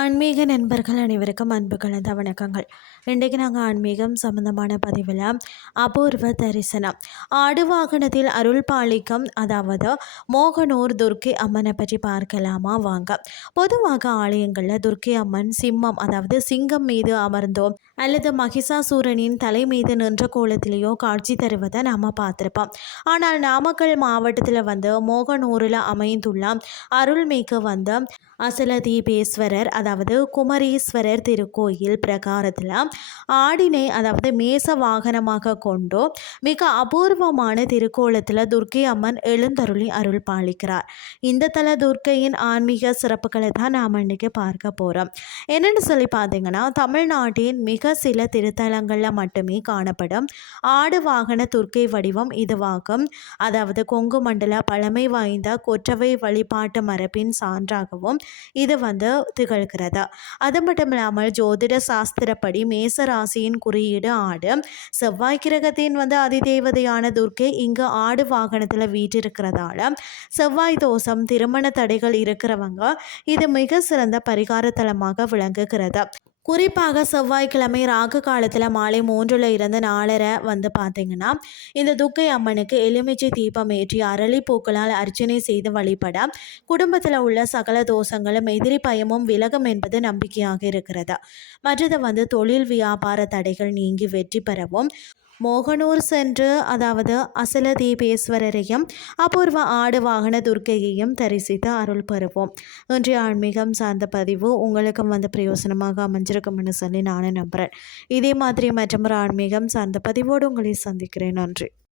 ஆன்மீக நண்பர்கள் அனைவருக்கும் அன்பு கலந்த வணக்கங்கள். இன்றைக்கு நாங்கள் ஆன்மீகம் சம்பந்தமான பதிவில் அபூர்வ தரிசனம் ஆடு வாகனத்தில் அருள் பாலிக்கும், அதாவது மோகனூர் துர்க்கை அம்மனை பற்றி பார்க்கலாமா வாங்க. பொதுவாக ஆலயங்களில் துர்க்கை அம்மன் சிம்மம், அதாவது சிங்கம் மீது அமர்ந்தோ அல்லது மகிஷாசூரனின் தலை மீது நின்ற கோலத்திலேயோ காட்சி தருவதை நாம் பார்த்துருப்போம். ஆனால் நாமக்கல் மாவட்டத்தில் மோகனூரில் அமைந்துள்ள அருள்மிகு அசலதீபேஸ்வரர், அதாவது குமரேஸ்வரர் திருக்கோயில் பிரகாரத்தில் ஆடினை, அதாவது மேச வாகனமாக கொண்டோ மிக அபூர்வமான திருக்கோலத்தில் துர்க்கை அம்மன் எழுந்தருளி அருள் பாலிக்கிறார். இந்த தல துர்க்கையின் ஆன்மீக சிறப்புகளை தான் நாம் இன்றைக்கி பார்க்க போகிறோம். என்னென்னு சொல்லி பார்த்தீங்கன்னா, தமிழ்நாட்டின் மிக சில திருத்தலங்களில் மட்டுமே காணப்படும் ஆடு வாகன துர்க்கை வடிவம் இதுவாகும். அதாவது கொங்கு மண்டல பழமை வாய்ந்த கொற்றவை வழிபாட்டு மரபின் சான்றாகவும் இது திகழ்கிறது. அது மட்டும் இல்லாமல் ஜோதிட சாஸ்திரப்படி மேசராசியின் குறியீடு ஆடு. செவ்வாய் கிரகத்தின் அதிதேவதையான துர்க்கை இங்கு ஆடு வாகனத்தில் வீற்றிருக்கிறதால செவ்வாய் தோஷம், திருமண தடைகள் இருக்கிறவங்க இது மிக சிறந்த பரிகார தலமாக விளங்குகிறது. குறிப்பாக செவ்வாய்க்கிழமை ராகு காலத்தில் மாலை 3 to 4 பார்த்தீங்கன்னா இந்த துர்க்கை அம்மனுக்கு எலுமிச்சை தீபம் ஏற்றி அரளி பூக்களால் அர்ச்சனை செய்து வழிபட குடும்பத்தில் உள்ள சகல தோஷங்களும் எதிரி பயமும் விலகும் என்பது நம்பிக்கையாக இருக்கிறது. மற்றது தொழில் வியாபார தடைகள் நீங்கி வெற்றி பெறவும் மோகனூர் சென்று, அதாவது அசலதீபேஸ்வரரையும் அபூர்வ ஆடு வாகன துர்க்கையையும் தரிசித்து அருள் பெறுவோம். இன்றைய ஆன்மீகம் சார்ந்த பதிவு உங்களுக்கும் பிரயோசனமாக அமைஞ்சிருக்கும்னு சொல்லி நானும் நம்புகிறேன். இதே மாதிரி மற்றொரு ஆன்மீகம் சார்ந்த பதிவோடு உங்களை சந்திக்கிறேன். நன்றி.